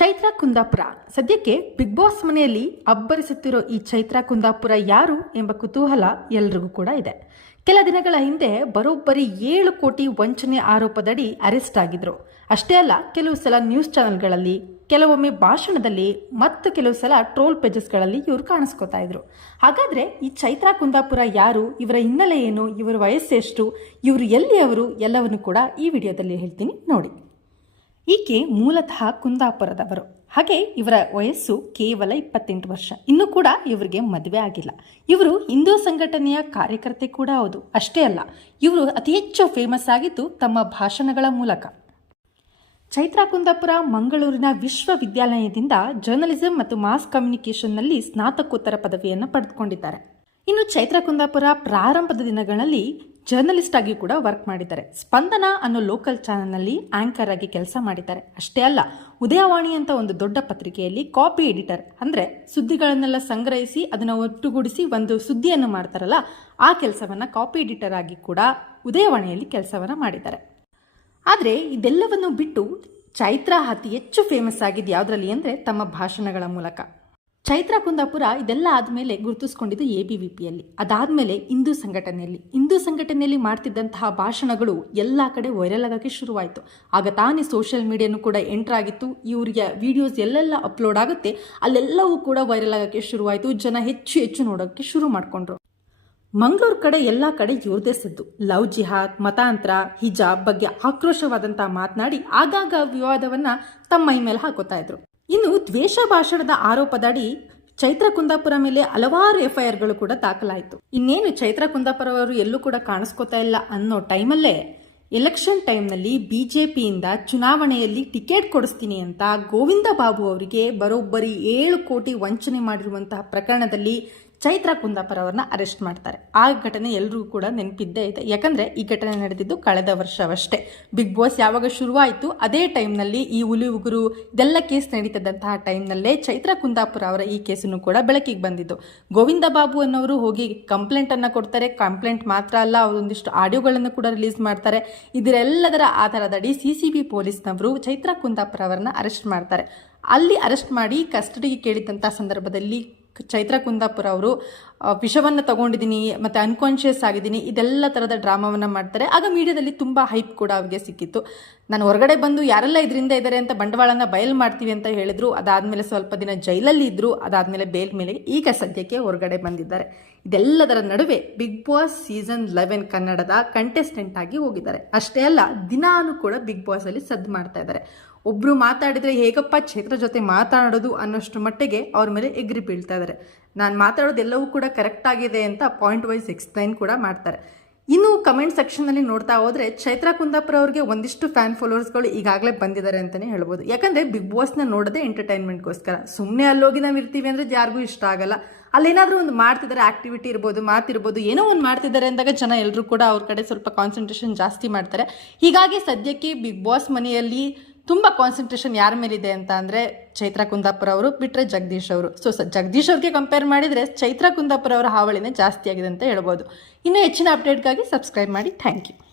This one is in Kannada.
ಚೈತ್ರ ಕುಂದಾಪುರ. ಸದ್ಯಕ್ಕೆ ಬಿಗ್ ಬಾಸ್ ಮನೆಯಲ್ಲಿ ಅಬ್ಬರಿಸುತ್ತಿರೋ ಈ ಚೈತ್ರಾ ಕುಂದಾಪುರ ಯಾರು ಎಂಬ ಕುತೂಹಲ ಎಲ್ರಿಗೂ ಕೂಡ ಇದೆ. ಕೆಲ ದಿನಗಳ ಹಿಂದೆ ಬರೋಬ್ಬರಿ ಏಳು ಕೋಟಿ ವಂಚನೆ ಆರೋಪದಡಿ ಅರೆಸ್ಟ್ ಆಗಿದ್ರು. ಅಷ್ಟೇ ಅಲ್ಲ, ಕೆಲವು ಸಲ ನ್ಯೂಸ್ ಚಾನೆಲ್ಗಳಲ್ಲಿ, ಕೆಲವೊಮ್ಮೆ ಭಾಷಣದಲ್ಲಿ, ಮತ್ತು ಕೆಲವು ಸಲ ಟ್ರೋಲ್ ಪೇಜಸ್ಗಳಲ್ಲಿ ಇವರು ಕಾಣಿಸ್ಕೋತಾ ಇದ್ರು. ಹಾಗಾದ್ರೆ ಈ ಚೈತ್ರ ಕುಂದಾಪುರ ಯಾರು, ಇವರ ಹಿನ್ನೆಲೆ ಏನು, ಇವರ ವಯಸ್ಸೆಷ್ಟು, ಇವರು ಎಲ್ಲಿಯವರು, ಎಲ್ಲವನ್ನು ಕೂಡ ಈ ವಿಡಿಯೋದಲ್ಲಿ ಹೇಳ್ತೀನಿ ನೋಡಿ. ಈಕೆ ಮೂಲತಃ ಕುಂದಾಪುರದವರು. ಹಾಗೆ ಇವರ ವಯಸ್ಸು ಕೇವಲ ಇಪ್ಪತ್ತೆಂಟು ವರ್ಷ. ಇನ್ನು ಕೂಡ ಇವರಿಗೆ ಮದುವೆ ಆಗಿಲ್ಲ. ಇವರು ಹಿಂದೂ ಸಂಘಟನೆಯ ಕಾರ್ಯಕರ್ತೆ ಕೂಡ ಹೌದು. ಅಷ್ಟೇ ಅಲ್ಲ, ಇವರು ಅತಿ ಹೆಚ್ಚು ಫೇಮಸ್ ಆಗಿದ್ದು ತಮ್ಮ ಭಾಷಣಗಳ ಮೂಲಕ. ಚೈತ್ರ ಕುಂದಾಪುರ ಮಂಗಳೂರಿನ ವಿಶ್ವವಿದ್ಯಾಲಯದಿಂದ ಜರ್ನಲಿಸಂ ಮತ್ತು ಮಾಸ್ ಕಮ್ಯುನಿಕೇಷನ್ನಲ್ಲಿ ಸ್ನಾತಕೋತ್ತರ ಪದವಿಯನ್ನು ಪಡೆದುಕೊಂಡಿದ್ದಾರೆ. ಇನ್ನು ಚೈತ್ರ ಕುಂದಾಪುರ ಪ್ರಾರಂಭದ ದಿನಗಳಲ್ಲಿ ಜರ್ನಲಿಸ್ಟ್ ಆಗಿ ಕೂಡ ವರ್ಕ್ ಮಾಡಿದ್ದಾರೆ. ಸ್ಪಂದನ ಅನ್ನೋ ಲೋಕಲ್ ಚಾನೆಲ್ನಲ್ಲಿ ಆಂಕರ್ ಆಗಿ ಕೆಲಸ ಮಾಡಿದ್ದಾರೆ. ಅಷ್ಟೇ ಅಲ್ಲ, ಉದಯವಾಣಿ ಅಂತ ಒಂದು ದೊಡ್ಡ ಪತ್ರಿಕೆಯಲ್ಲಿ ಕಾಪಿ ಎಡಿಟರ್ ಅಂದರೆ ಸುದ್ದಿಗಳನ್ನೆಲ್ಲ ಸಂಗ್ರಹಿಸಿ ಅದನ್ನು ಒಟ್ಟುಗೂಡಿಸಿ ಒಂದು ಸುದ್ದಿಯನ್ನು ಮಾಡ್ತಾರಲ್ಲ, ಆ ಕೆಲಸವನ್ನು ಕಾಪಿ ಎಡಿಟರ್ ಆಗಿ ಕೂಡ ಉದಯವಾಣಿಯಲ್ಲಿ ಕೆಲಸವನ್ನು ಮಾಡಿದ್ದಾರೆ. ಆದರೆ ಇದೆಲ್ಲವನ್ನು ಬಿಟ್ಟು ಚೈತ್ರ ಅತಿ ಹೆಚ್ಚು ಫೇಮಸ್ ಆಗಿದ್ದು ಯಾವುದರಲ್ಲಿ ಅಂದರೆ ತಮ್ಮ ಭಾಷಣಗಳ ಮೂಲಕ. ಚೈತ್ರ ಕುಂದಾಪುರ ಇದೆಲ್ಲ ಆದಮೇಲೆ ಗುರುತಿಸ್ಕೊಂಡಿದ್ದು ಎ ಬಿ ವಿ ಪಿಯಲ್ಲಿ ಅದಾದಮೇಲೆ ಹಿಂದೂ ಸಂಘಟನೆಯಲ್ಲಿ. ಹಿಂದೂ ಸಂಘಟನೆಯಲ್ಲಿ ಮಾಡ್ತಿದ್ದಂತಹ ಭಾಷಣಗಳು ಎಲ್ಲ ಕಡೆ ವೈರಲ್ ಆಗೋಕ್ಕೆ ಶುರುವಾಯಿತು. ಆಗ ತಾನೇ ಸೋಷಿಯಲ್ ಮೀಡಿಯಾನು ಕೂಡ ಎಂಟರ್ ಆಗಿತ್ತು. ಇವರಿಗೆ ವಿಡಿಯೋಸ್ ಎಲ್ಲೆಲ್ಲ ಅಪ್ಲೋಡ್ ಆಗುತ್ತೆ. ಅಲ್ಲೆಲ್ಲವೂ ಕೂಡ ವೈರಲ್ ಆಗೋಕ್ಕೆ ಶುರುವಾಯಿತು. ಜನ ಹೆಚ್ಚು ಹೆಚ್ಚು ನೋಡೋಕ್ಕೆ ಶುರು ಮಾಡಿಕೊಂಡ್ರು. ಮಂಗಳೂರು ಕಡೆ ಎಲ್ಲ ಕಡೆ ಇವ್ರದೇ ಸದ್ದು. ಲವ್ ಜಿಹಾದ್, ಮತಾಂತರ, ಹಿಜಾಬ್ ಬಗ್ಗೆ ಆಕ್ರೋಶವಾದಂತಹ ಮಾತನಾಡಿ ಆಗಾಗ ವಿವಾದವನ್ನ ತಮ್ಮ ಮೈ ಮೇಲೆ ಹಾಕೋತಾ ಇದ್ರು. ಇನ್ನು ದ್ವೇಷ ಭಾಷಣದ ಆರೋಪದಡಿ ಚೈತ್ರ ಕುಂದಾಪುರ ಮೇಲೆ ಹಲವಾರು ಎಫ್ಐಆರ್ಗಳು ಕೂಡ ದಾಖಲಾಯಿತು. ಇನ್ನೇನು ಚೈತ್ರ ಕುಂದಾಪುರ ಅವರು ಎಲ್ಲೂ ಕೂಡ ಕಾಣಿಸ್ಕೋತಾ ಇಲ್ಲ ಅನ್ನೋ ಟೈಮಲ್ಲೇ ಎಲೆಕ್ಷನ್ ಟೈಮ್ನಲ್ಲಿ ಬಿಜೆಪಿಯಿಂದ ಚುನಾವಣೆಯಲ್ಲಿ ಟಿಕೆಟ್ ಕೊಡಿಸ್ತೀನಿ ಅಂತ ಗೋವಿಂದ ಬಾಬು ಅವರಿಗೆ ಬರೋಬ್ಬರಿ ಏಳು ಕೋಟಿ ವಂಚನೆ ಮಾಡಿರುವಂತಹ ಪ್ರಕರಣದಲ್ಲಿ ಚೈತ್ರ ಕುಂದಾಪುರ ಅವ್ರನ್ನ ಅರೆಸ್ಟ್ ಮಾಡ್ತಾರೆ. ಆ ಘಟನೆ ಎಲ್ರಿಗೂ ಕೂಡ ನೆನಪಿದ್ದೇ ಇದೆ. ಯಾಕಂದ್ರೆ ಈ ಘಟನೆ ನಡೆದಿದ್ದು ಕಳೆದ ವರ್ಷವಷ್ಟೇ. ಬಿಗ್ ಬಾಸ್ ಯಾವಾಗ ಶುರುವಾಯಿತು, ಅದೇ ಟೈಮ್ನಲ್ಲಿ ಈ ಹುಲಿ ಉಗುರು ಇದೆಲ್ಲ ಕೇಸ್ ನಡೀತದಂತಹ ಟೈಮ್ನಲ್ಲೇ ಚೈತ್ರ ಕುಂದಾಪುರ ಅವರ ಈ ಕೇಸನ್ನು ಕೂಡ ಬೆಳಕಿಗೆ ಬಂದಿದ್ದು. ಗೋವಿಂದ ಬಾಬು ಅನ್ನೋರು ಹೋಗಿ ಕಂಪ್ಲೇಂಟ್ ಅನ್ನ ಕೊಡ್ತಾರೆ. ಕಂಪ್ಲೇಂಟ್ ಮಾತ್ರ ಅಲ್ಲ, ಅವರೊಂದಿಷ್ಟು ಆಡಿಯೋಗಳನ್ನು ಕೂಡ ರಿಲೀಸ್ ಮಾಡ್ತಾರೆ. ಇದರೆಲ್ಲದರ ಆಧಾರದಡಿ ಸಿ ಸಿ ಬಿ ಪೊಲೀಸ್ನವರು ಚೈತ್ರ ಕುಂದಾಪುರ ಅವರನ್ನ ಅರೆಸ್ಟ್ ಮಾಡ್ತಾರೆ. ಅಲ್ಲಿ ಅರೆಸ್ಟ್ ಮಾಡಿ ಕಸ್ಟಡಿಗೆ ಕೇಳಿದಂಥ ಸಂದರ್ಭದಲ್ಲಿ ಚೈತ್ರ ಕುಂದಾಪುರ ಅವರು ವಿಷವನ್ನು ತಗೊಂಡಿದ್ದೀನಿ ಮತ್ತು ಅನ್ಕಾನ್ಷಿಯಸ್ ಆಗಿದ್ದೀನಿ ಇದೆಲ್ಲ ಥರದ ಡ್ರಾಮಾವನ್ನು ಮಾಡ್ತಾರೆ. ಆಗ ಮೀಡಿಯಾದಲ್ಲಿ ತುಂಬ ಹೈಪ್ ಕೂಡ ಅವ್ರಿಗೆ ಸಿಕ್ಕಿತ್ತು. ನಾನು ಹೊರಗಡೆ ಬಂದು ಯಾರೆಲ್ಲ ಇದರಿಂದ ಇದ್ದಾರೆ ಅಂತ ಬಂಡವಾಳನ ಬಯಲು ಮಾಡ್ತೀವಿ ಅಂತ ಹೇಳಿದ್ರು, ಅದಾದಮೇಲೆ ಸ್ವಲ್ಪ ದಿನ ಜೈಲಲ್ಲಿ ಇದ್ದರು ಅದಾದಮೇಲೆ ಬೇಲ್ ಮೇಲೆ ಈಗ ಸದ್ಯಕ್ಕೆ ಹೊರಗಡೆ ಬಂದಿದ್ದಾರೆ. ಇದೆಲ್ಲದರ ನಡುವೆ ಬಿಗ್ ಬಾಸ್ ಸೀಸನ್ ಲೆವೆನ್ ಕನ್ನಡದ ಕಂಟೆಸ್ಟೆಂಟ್ ಆಗಿ ಹೋಗಿದ್ದಾರೆ. ಅಷ್ಟೇ ಅಲ್ಲ, ದಿನಾನು ಕೂಡ ಬಿಗ್ ಬಾಸಲ್ಲಿ ಸದ್ದು ಮಾಡ್ತಾ ಇದ್ದಾರೆ. ಒಬ್ರು ಮಾತಾಡಿದ್ರೆ ಹೇಗಪ್ಪ ಚೈತ್ರ ಜೊತೆ ಮಾತಾಡೋದು ಅನ್ನೋಷ್ಟು ಮಟ್ಟಿಗೆ ಅವ್ರ ಮೇಲೆ ಎಗ್ರಿ ಬೀಳ್ತಾ ಇದ್ದಾರೆ ನಾನು ಮಾತಾಡೋದು ಎಲ್ಲವೂ ಕೂಡ ಕರೆಕ್ಟ್ ಆಗಿದೆ ಅಂತ ಪಾಯಿಂಟ್ ವೈಸ್ ಎಕ್ಸ್ಪ್ಲೈನ್ ಕೂಡ ಮಾಡ್ತಾರೆ. ಇನ್ನು ಕಮೆಂಟ್ ಸೆಕ್ಷನ್ನಲ್ಲಿ ನೋಡ್ತಾ ಹೋದ್ರೆ ಚೈತ್ರ ಕುಂದಾಪುರ ಅವ್ರಿಗೆ ಒಂದಿಷ್ಟು ಫ್ಯಾನ್ ಫಾಲೋವರ್ಸ್ಗಳು ಈಗಾಗಲೇ ಬಂದಿದ್ದಾರೆ ಅಂತಲೇ ಹೇಳ್ಬೋದು. ಯಾಕಂದ್ರೆ ಬಿಗ್ ಬಾಸ್ನ ನೋಡೋದೇ ಎಂಟರ್ಟೈನ್ಮೆಂಟ್ಗೋಸ್ಕರ ಸುಮ್ಮನೆ ಅಲ್ಲೋಗಿ ನಾವು ಇರ್ತೀವಿ ಅಂದರೆ ಯಾರಿಗೂ ಇಷ್ಟ ಆಗಲ್ಲ. ಅಲ್ಲೇನಾದರೂ ಒಂದು ಮಾಡ್ತಿದ್ದಾರೆ ಆಕ್ಟಿವಿಟಿ ಇರ್ಬೋದು ಮಾತಿರ್ಬೋದು ಏನೋ ಒಂದು ಮಾಡ್ತಿದ್ದಾರೆ ಅಂದಾಗ ಜನ ಎಲ್ಲರೂ ಕೂಡ ಅವ್ರ ಕಡೆ ಸ್ವಲ್ಪ ಕಾನ್ಸಂಟ್ರೇಷನ್ ಜಾಸ್ತಿ ಮಾಡ್ತಾರೆ. ಹೀಗಾಗಿ ಸದ್ಯಕ್ಕೆ ಬಿಗ್ ಬಾಸ್ ಮನೆಯಲ್ಲಿ ತುಂಬ ಕಾನ್ಸಂಟ್ರೇಷನ್ ಯಾರ ಮೇಲಿದೆ ಅಂತ ಅಂದರೆ ಚೈತ್ರ ಕುಂದಾಪುರ ಅವರು ಬಿಟ್ಟರೆ ಜಗದೀಶ್ ಅವರು. ಸೊ, ಜಗದೀಶ್ ಅವ್ರಿಗೆ ಕಂಪೇರ್ ಮಾಡಿದರೆ ಚೈತ್ರ ಕುಂದಾಪುರ ಅವರ ಹಾವಳಿನೇ ಜಾಸ್ತಿ ಆಗಿದೆ ಅಂತ ಹೇಳ್ಬೋದು. ಇನ್ನೂ ಹೆಚ್ಚಿನ ಅಪ್ಡೇಟ್ಗಾಗಿ ಸಬ್ಸ್ಕ್ರೈಬ್ ಮಾಡಿ. Thank you